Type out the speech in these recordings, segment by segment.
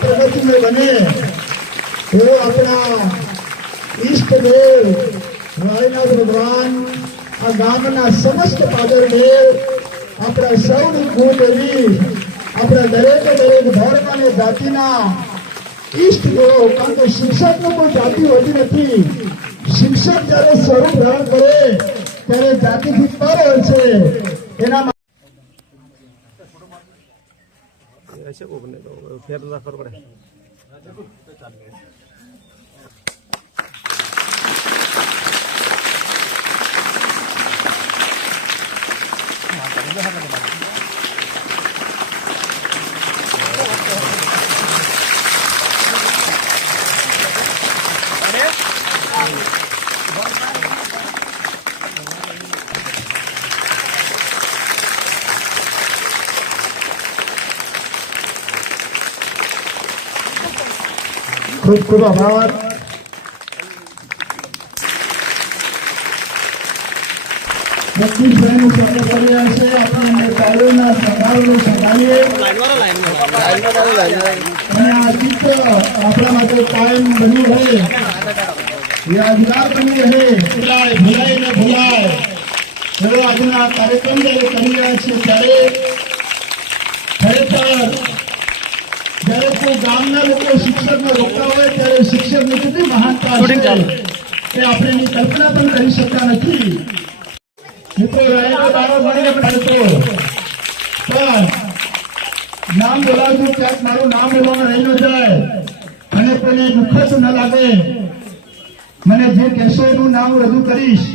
प्रगति में बने वो अपना ઈષ્ટ દેવ વાયનાથ ભગવાન આ ગામના સમસ્ત પાદર દેવ આપણા સૌની કુળદેવી આપણા દરેક ધર્મ અને જાતિના ઈષ્ટ દેવ કારણ કે શિક્ષકનો કોઈ જાતિ હોતી નથી શિક્ષક જ્યારે સ્વરૂપ ધારણ કરે ત્યારે જાતિથી પર હોય છે એના खूब खूब आभार જગદીશભાઈનું સ્વાગત કરી રહ્યા છે આપણે તાળીઓના સંભાળને સંભાળીએ અને આ ચિત્ર આપણા માટે કાયમ બન્યું રહે યાદગાર બની રહે ભૂલાય ભૂલાય ને ભૂલાય એવો આજના કાર્યક્રમ જ્યારે કરી રહ્યા છીએ ત્યારે ખરેખર જ્યારે કોઈ ગામના લોકો શિક્ષકને રોકતા હોય ત્યારે શિક્ષકની કેટલી મહાનતા છે તે આપણે એની કલ્પના પણ કરી શકતા નથી મિત્રો રાયનો દાડો મળીને પડતો પણ નામ બોલાવતું ક્યાંક મારું નામ બોલવાનું રહી ન જાય અને કોઈને દુઃખ ન લાગે મને જે કહેશો એનું નામ રજૂ કરીશ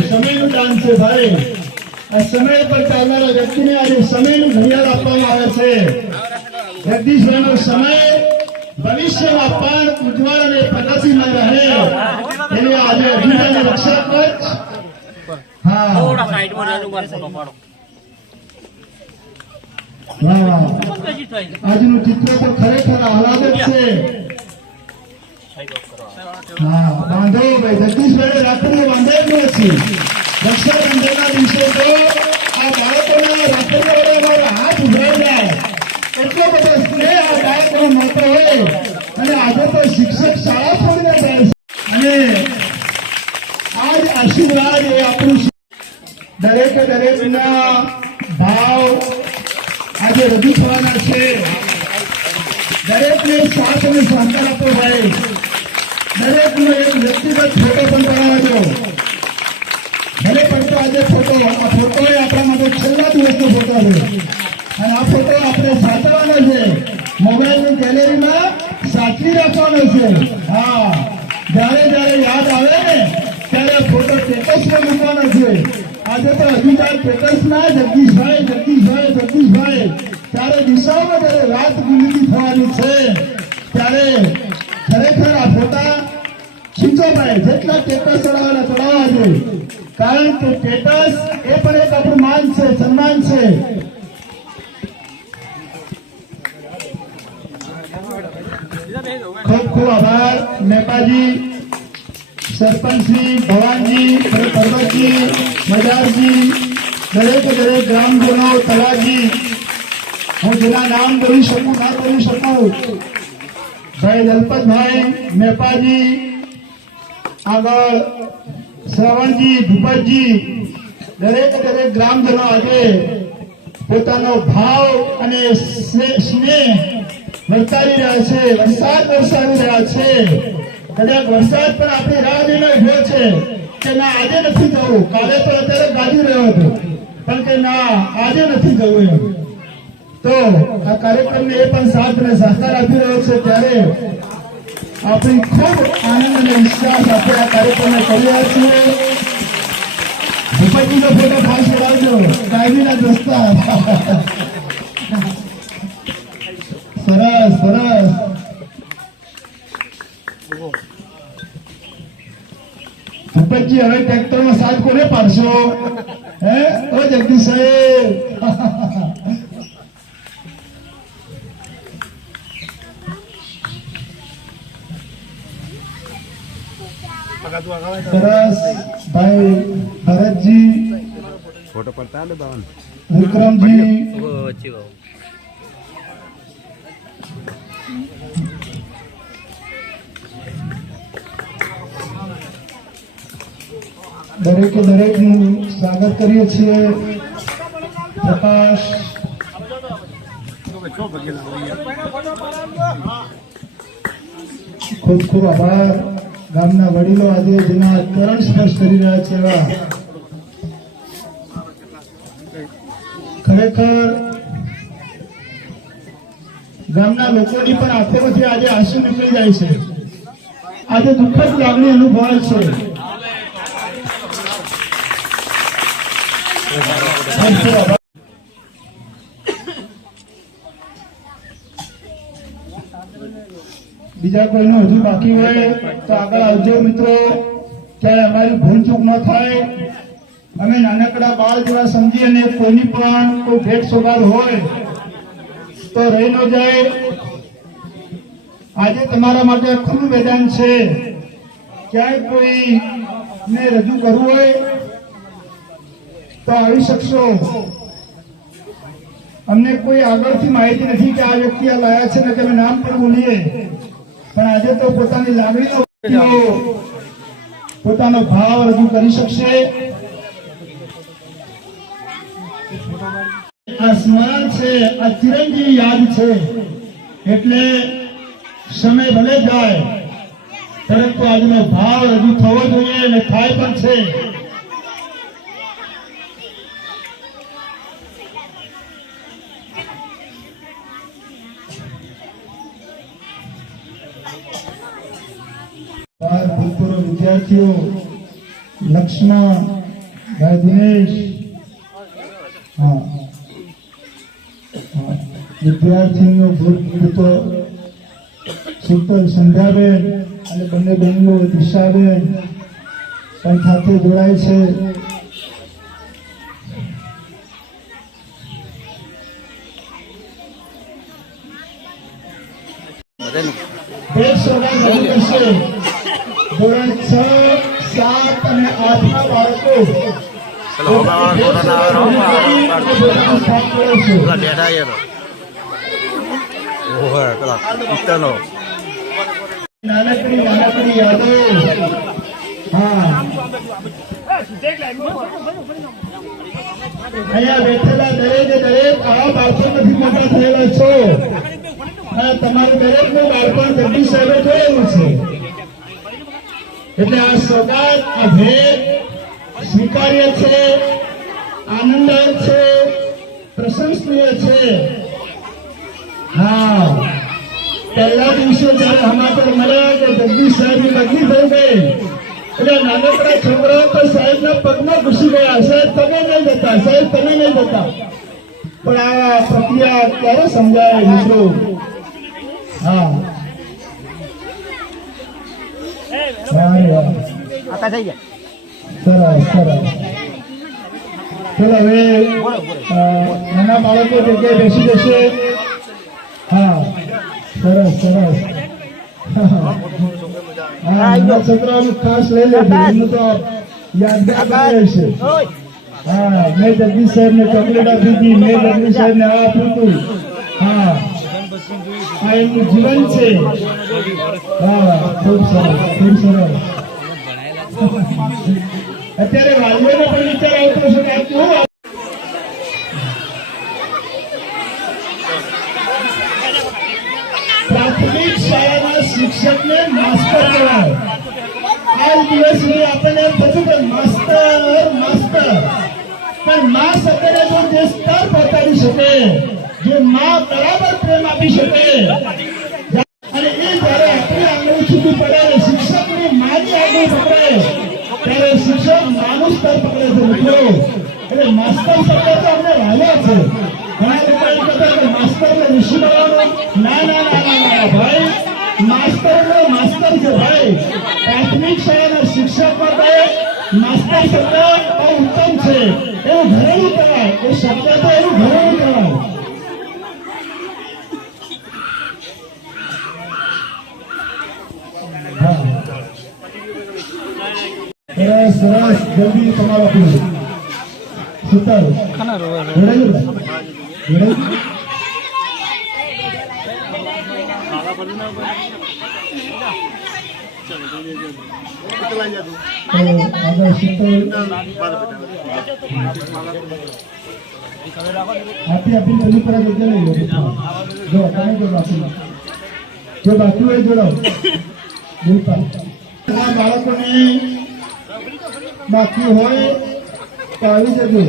સમયનું દાન છે ભાઈ આ સમય પર ચાલનારા વ્યક્તિને આજે સમયનું ઘડિયાળ આપવામાં આવે છે જગદીશભાઈનો સમય ભવિષ્યમાં પણ ઉજ્જવળ અને પ્રગતિમય રહે એની આજે અધિકારી રક્ષા કવચ આજનું ચિત્ર તો ખરેખર આહલાદક છે વાંધો ભાઈ જગદીશભાઈ રાખડીને વાંધો જ નથી રક્ષાબંધનના દિવસે તો આ બાળકોના રાખડીને અમારા હાથ ઉભરાઈ જાય એટલો બધો સ્નેહ આ બાળકોનો મળતો હોય અને આજે તો શિક્ષક શાળા છોડીને જાય છે અને આજ આશીર્વાદ એ આપણું દરેકના ભાવ આજે રજૂ થવાના છે દરેકને સાથ અને સહકાર આપવો ભાઈ દરેકનો એક વ્યક્તિગત ફોટો પણ બનાવજો ભલે પડતો આજે ફોટો આ ફોટો એ આપણા માટે છેલ્લા દિવસનો ફોટો છે અને આ ફોટો આપણે સાચવવાનો છે મોબાઈલની ગેલેરીમાં સાચવી રાખવાનો છે હા જ્યારે જ્યારે યાદ આવે ને ત્યારે આ ફોટો સ્ટેટસમાં મૂકવાનો છે આજે તો અધિકાર સ્ટેટસમાં જગદીશભાઈ ત્યારે દિશાઓમાં જ્યારે રાત ગુંજી થવાની છે ત્યારે ખરેખર આ ફોટા ખીચો ભાઈ જેટલા સ્ટેટસ ચડાવવાના ચડાવવા જોઈએ કારણ કે સ્ટેટસ એ પણ એક આપણું માન છે સન્માન છે ખૂબ ખૂબ આભાર મેપાજી સરપંચજી ભવાનજી પરબતજી મજારજી દરેક ગ્રામજનો તલાજી હું જેના નામ બોલી શકું ના બોલી શકું ભાઈ દલપતભાઈ મેપાજી આગળ શ્રવણજી ભૂપતજી દરેક ગ્રામજનો આજે પોતાનો ભાવ અને સ્નેહ વર્તાવી રહ્યા છે વરસાદ વરસાવી રહ્યા છે કદાચ વરસાદ પણ આપણી રાહ જોઈને ઉભો છે કે ના આજે નથી જવું કાલે તો અત્યારે ગાજી રહ્યો હતો પણ કે ના આજે નથી જવું એમ તો આ કાર્યક્રમને એ પણ સાથ અને સહકાર આપી રહ્યો છે ત્યારે આપણી ખૂબ આનંદ અને વિશ્વાસ આપણે આ કાર્યક્રમને કરી રહ્યા છીએ ભૂપતજીનો ફોટો ખાસ ઉડાવજો કાયમીના દોસ્તા સરસ સરસ ભૂપતજી હવે ટ્રેક્ટરનો સાથ કોને પાડશો હે ઓ જગદીશ સાહેબ સરસ ભાઈ ભરતજી, ફોટો પડતા ને બાવન વિક્રમજી, દરેકે દરેકનું સ્વાગત કરીએ છીએ. પ્રકાશ, ખૂબ ખૂબ આભાર. ગામના વડીલો આજે જેના ચરણ સ્પર્શ કરી રહ્યા છે એવા ખરેખર ગામના લોકોની પણ આંખોમાંથી આજે આંસુ નીકળી જાય છે. આજે દુઃખદ લાગણી અનુભવાય છે. બીજા કોઈનું હજુ બાકી હોય તો આગળ આવજો મિત્રો, ત્યારે અમારી ભૂલ ચૂક ન થાય. અમે નાનકડા બાળ જેવા સમજી અને કોઈની પણ કોઈ ભેટ સોગાદ હોય તો રહી ન જાય. આજે તમારા માટે ખુલ્લું મેદાન છે. ક્યાંય કોઈને રજૂ કરવું હોય તો આવી શકશો. અમને કોઈ આગળથી માહિતી નથી કે આ વ્યક્તિ આ લાયા છે ને કે અમે નામ પણ બોલીએ, પણ આજે તો પોતાની લાગણીનો પોતાનો ભાવ રજૂ કરી શકશે. આ સ્મરણ છે, આ ચિરંજીવી યાદ છે. એટલે સમય ભલે જાય પરંતુ આજનો ભાવ રજૂ થવો જોઈએ અને થાય પણ છે. ભૂતપૂર્વ વિદ્યાર્થીઓ લક્ષ્મણ, ભાઈ દિનેશ, વિદ્યાર્થીઓ ભૂતપૂર્વ શીતલ, સંધ્યાબેન અને બંને બહેનો દિશાબેન પણ સાથે જોડાય છે. ધોરણ 6, 7 અને 8 ના બાળકો નાનકડી નાનકડી યાદો. અહીંયા બેઠેલા દરેકે દરેક આવા બાળકોમાંથી મોટા થયેલા છો. તમારું દરેકનું બાળપણ જગદીશ સાહેબે જોયેલું છે. એટલે આ સોગાદ, આ ભેટ સ્વીકાર્ય છે, આનંદદાયક છે, પ્રશંસનીય છે. પહેલા દિવસે જયારે સમાચાર મળ્યા કે જગદીશ સાહેબની બદલી થઈ ગઈ એટલે નાનકડા છોકરાઓ તો સાહેબના પગમાં ઘૂસી ગયા. સાહેબ તમે નહીં જતા, સાહેબ તમે નહીં જતા. પણ આ પ્રક્રિયા ક્યારે સમજાય મિત્રો? સરસ સરસ. ચલો હવે નાના બાળકો જગ્યાએ બેસી જશે. સરસ સરસ. છોકરાઓનું ખાસ લઈ લેજો, એમનું તો યાદગાર રહેશે. મેં જગદીશ સાહેબ ને ચોકલેટ આપી હતી, મેં જગદીશ સાહેબ ને આ આપ્યું હતું. આ એમનું જીવન છે. ખૂબ સરસ ખૂબ સરસ. અત્યારે વાલીઓનો પણ વિચાર આવતો છે કે કેવું પ્રાથમિક શાળાના શિક્ષકને માસ્ટર કહેવાય. આ દિવસ સુધી આપણને થતું કે માસ્ટર માસ્ટર, પણ મા શબ્દને જો જે સ્તર પહોંચાડી શકે, જે મા બરાબર પ્રેમ આપી શકે અને એ જયારે આપણી આંગળી છૂટી પડે, શિક્ષકની માની આંગળી પકડે ત્યારે શિક્ષક માનું સ્તર પકડે છે મિત્રો. એટલે માસ્ટર શબ્દ તો અમને વાલ્યો છે. ઘણા લોકો એમ કહેતા કે માસ્ટર ને ઋષિ બનાવવાનો. ના ના ના ના ભાઈ, માસ્ટર નો માસ્ટર છે ભાઈ. પ્રાથમિક શાળાના શિક્ષક માટે માસ્ટર શબ્દ બહુ ઉત્તમ છે. એવું ઘરેલું કહેવાય, એ શબ્દ તો એવું ઘરેલું કહેવાય. સરસ સરસ જલ્દી તમારો આપી દો સુતાર જોડાયું ને? જોડાયું? તો આગળ સુતાર આપી પેલી પર જગ્યા લઈ લો. જો તમે જો બાકી હોય જોડાઓ બિલકુલ. બાળકોને બાકી હોય તો આવી જજો.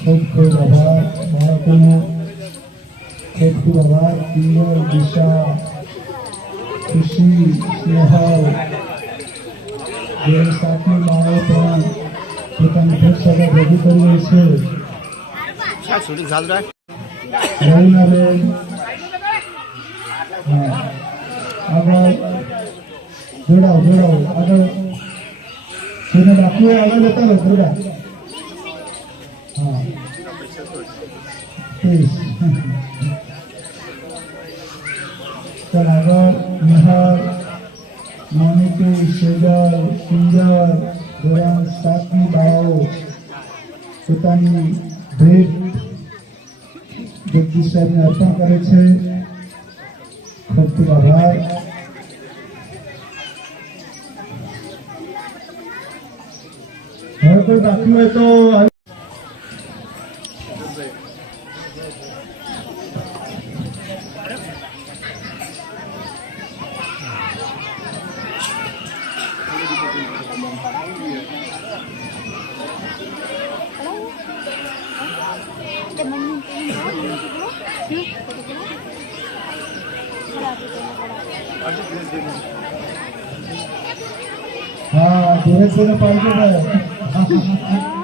ખૂબ ખૂબ આભાર બાળકોનો. ખૂબ ખૂબ આભાર. પિયર, દિશા, ખુશી, સ્નેહલ જે સાતમી બાળકો પણ પોતાની ભેટ સગા રજૂ કરી રહી છે. રવિનાબેન હા આગળ જોડાઓ જોડાઓ આગળ જેને બાકી હોય આગળ જતા રહો જોડા. હા પ્લીઝ ચાલ આગળ. નિહાર, મોનિકી, સેજલ, કિંજલ ધોરણ 7ની બાળાઓ પોતાની ભેટ જગદીશ સાહેબને અર્પણ કરે છે. ખૂબ ખૂબ આભાર. હવે કોઈ બાકી હોય તો હા ધીરે ધીરે પાડજો ભાઈ.